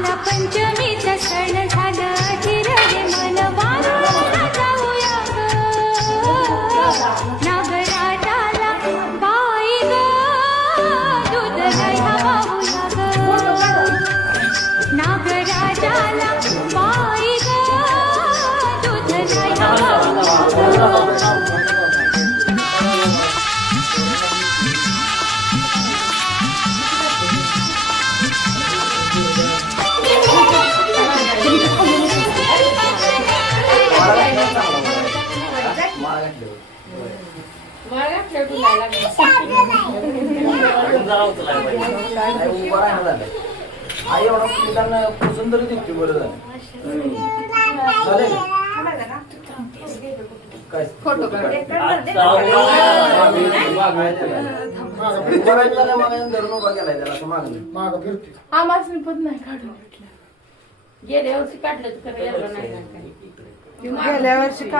आला पंचमीचा सण झालं हिरवे मन वारुळाला जाऊया ग नागराजाला बाई ग दूध दह्या वाहूया ग नागराजाला बाई ग दूध दह्या वाहूया ग आई एवढा मुलांना पुसून तरी दिसते बरं झालं काय फोटो धरू उभा केलाय त्याला असं मागणं आम्हाला पण नाही काढून भेटलं. गेल्या वर्षी काढलं तर खरं यायला नाही गेल्या वर्षी का